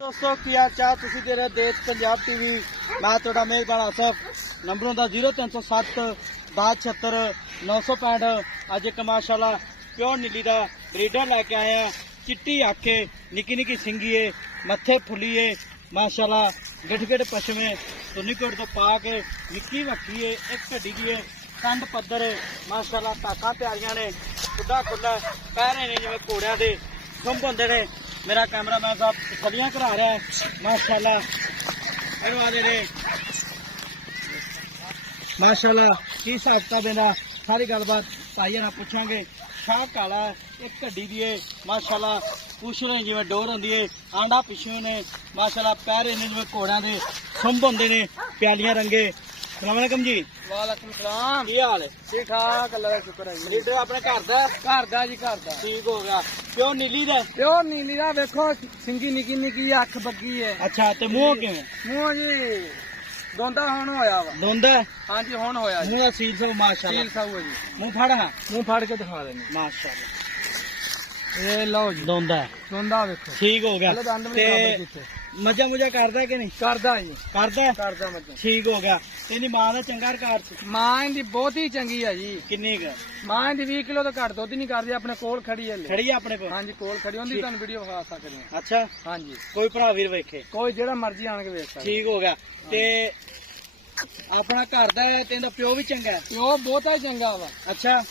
दोस्तों की हाल चाल तुसी दे रहे देश पंजाब टीवी मैं थोड़ा मेहरबान आसफ नंबरों का 0307 72 965 अज एक माशाल्लाह प्योर नीली का ब्रीडर लैके आए हैं। चिट्टी आखे निकी निकी सिंगी है मत्थे फुली है माशाल्लाह गिठ गिठ पशमे सुनीकोट तो पा के निक्की वक्की है एक ढी दी है कंड पत्थर है माशाल्लाह ताका प्यारियां ने खुदा खुला पैरे ने जिवें घोड़ियां दे सुंभ होंदे ने। मेरा कैमरामैन साहब तसलियां करा रहा है माशाल्लाह माशाल्लाह की हिसाब देना सारी गलबात भाई ना पूछांगे। शाह काला एक ढी दी है माशाल्लाह पूछ रहे जिवें डोर होंदी है आंडा पिछू ने माशाल्लाह पैरे ने जिवें घोड़ियां दे सुंभ होंदे ने प्यालियां रंगे। अस्सलाम वालेकुम जी। वालेकुम सलाम। की हाल है? ठीक ठाक अल्लाह का शुक्र है जी। लीडर अपने घर दा जी घर दा ठीक हो गया। प्योर नीली दा प्योर नीली दा देखो सिंगी निकी निकी अख बग्गी है। अच्छा ते मुंह किवें? मुंह जी दोंदा हुण होया वा। दोंदा? हां जी हुण होया जी। मुंह दा सील सब माशाल्लाह। सील सब है जी। मुंह फाड़ हां मुंह फाड़ के दिखा देने माशाल्लाह। ये लो जी दोंदा दोंदा देखो ठीक हो गया। पहले दंद भी ते बराबर कीते। मजा मुजा करदा कि नहीं? करदा जी करदा करदा मजा। ठीक हो गया। तेरी मां दा चंगा रिकार्ड सी मां इंदी बहुत ही चंगी है जी। किन्नी क? मां इंदी 20 किलो तो घट दुध नहीं करदी अपने कोल खड़ी है। खड़ी है अपने को? हां जी कोल खड़ी होंदी तुहानू वीडियो दिखा सकदे हां। अच्छा हां जी कोई भरा वीर वेखे कोई जेड़ा मर्जी आण के देख सकदा। ठीक हो गया। ते अपना घर दा है तेंदा प्यो भी चंगा है? प्यो बहुत ही चंगा वा। अच्छा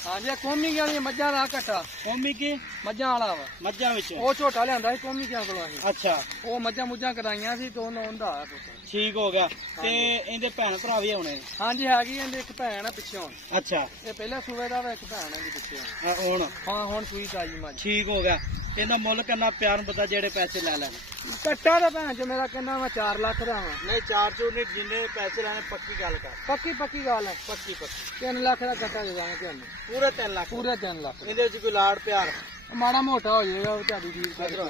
हाँ जी कौमी वाली मज्जां दा घट्टा कौमी की मज्जां वाला वा मज्जां विच? ਉਹ ਝੋਟਾ ਲਿਆਂਦਾ ਸੀ ਕੌਮੀ ਕਿਆਂ ਕੋਲੋਂ ਅਸੀਂ अच्छा ਉਹ ਮੱਝਾਂ ਮੁੱਝਾਂ ਕਰਾਈਆਂ ਸੀ ਤੇ ਉਹਦਾ ਆ ਪੁੱਤ। ठीक हो गया। ते इहदे भैन भरा भी होने? ਹਾਂਜੀ ਹੈਗੀ ਇਹਦੇ ਇੱਕ ਭੈਣ ਆ ਪਿੱਛੋਂ। अच्छा ਇਹ ਪਹਿਲੇ ਸੂਬੇ ਦਾ ਵਾ ਇੱਕ ਭੈਣ ਆ ਦੀ ਪਿੱਛੇ। हुण ਹਾਂ ਹੁਣ ਸੂਈ ਚਾਈ ਮੱਝ। ठीक हो गया। ਇਹਦਾ ਮੁੱਲ ਕਰਨਾ ਪਿਆਰ ਨੂੰ ਪਤਾ ਜਿਹੜੇ ਪੈਸੇ ਲੈ ਲੈਣ। ਕੱਟਾ ਦਾ ਭੈਣ ਚ ਮੇਰਾ ਕਹਿੰਦਾ ਮੈਂ 4 ਲੱਖ ਦਾ ਵਾਂ। ਨਹੀਂ 4 ਚੋਂ ਨਹੀਂ ਜਿੰਨੇ ਪੈਸੇ ਲੈਣੇ ਪੱਕੀ ਗੱਲ ਕਰ। ਪੱਕੀ ਪੱਕੀ ਗੱਲ ਹੈ ਪੱਕੀ ਪੱਕੀ 3 ਲੱਖ ਦਾ ਕੱਟਾ ਦੇ ਦਾਂਗੇ ਤੁਹਾਨੂੰ ਪੂਰੇ 3 ਲੱਖ ਪੂਰੇ 3 ਲੱਖ। ਇਹਦੇ ਵਿੱਚ ਕੋਈ ਲਾੜ ਪਿਆਰ? ਮਾੜਾ ਮੋਟਾ ਹੋ ਜਾਏਗਾ ਉਹ ਤੁਹਾਡੀ ਵੀਰ ਦਾ।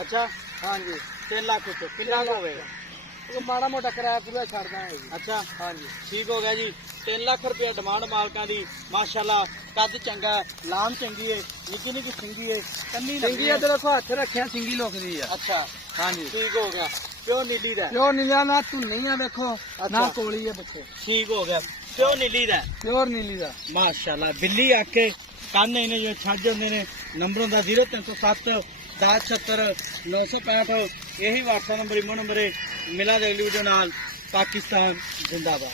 ਅੱਛਾ ਹਾਂਜੀ 3 ਲੱਖ ਚ ਕਿੰਨਾ ਕੁ ਹੋਵੇਗਾ? ਉਹ ਮਾੜਾ ਮੋਟਾ ਕਿਰਾਇਆ ਪੂਰਾ ਛੱਡ ਦਾਂਗੇ ਜੀ। ਅੱਛਾ ਹਾਂਜੀ ਠੀਕ ਹੋ ਗਿਆ ਜੀ। 3 ਲੱਖ ਰੁਪਏ ਡਿਮਾਂਡ ਮਾਲਕਾਂ ਦੀ ਮਾਸ਼ਾਅੱਲਾ। ਕੱਦ ਚੰਗਾ ਹੈ ਲਾਮ ਚੰਗੀ ਹੈ ਨਿੱਕੀ ਨਿੱਕੀ ਸਿੰਗੀ ਹੈ ਕੰਨੀ ਸਿੰਗੀ ਇੱਧਰ ਦੇਖੋ ਹੱਥ ਰੱਖਿਆ ਸਿੰਗੀ ਲੁਕਦੀ ਆ। ਅੱਛਾ ਹਾਂਜੀ ਠੀਕ ਹੋ ਗਿਆ। ਪਿਓ ਨੀਲੀ ਦਾ ਪਿਓਰ ਨੀਲਾ ਨਾ ਧੁੰਨੀ ਆ ਵੇਖੋ ਨਾ ਅੱਛਾ। ਕੋਲੀ ਆ ਬੱਚੇ ਠੀਕ ਹੋ ਗਿਆ। ਪਿਓ ਨੀਲੀ ਦਾ ਪਿਓਰ ਨੀਲੀ ਦਾ ਮਾਸ਼ਾਅੱਲਾ। ਬਿੱਲੀ ਆਕੇ ਕੰਨ ਇਹਨੇ ਜੋ ਛੱਡ ਜਾਂਦੇ ਨੇ। ਨੰਬਰਾਂ ਦਾ 0307 1076 965 ਇਹੀ WhatsApp ਨੰਬਰ ਇਮੋ ਨੰਬਰ ਹੈ। ਮਿਲਾ ਦੇ ਵੀਡੀਓ ਨਾਲ। ਪਾਕਿਸਤਾਨ ਜ਼ਿੰਦਾਬਾਦ।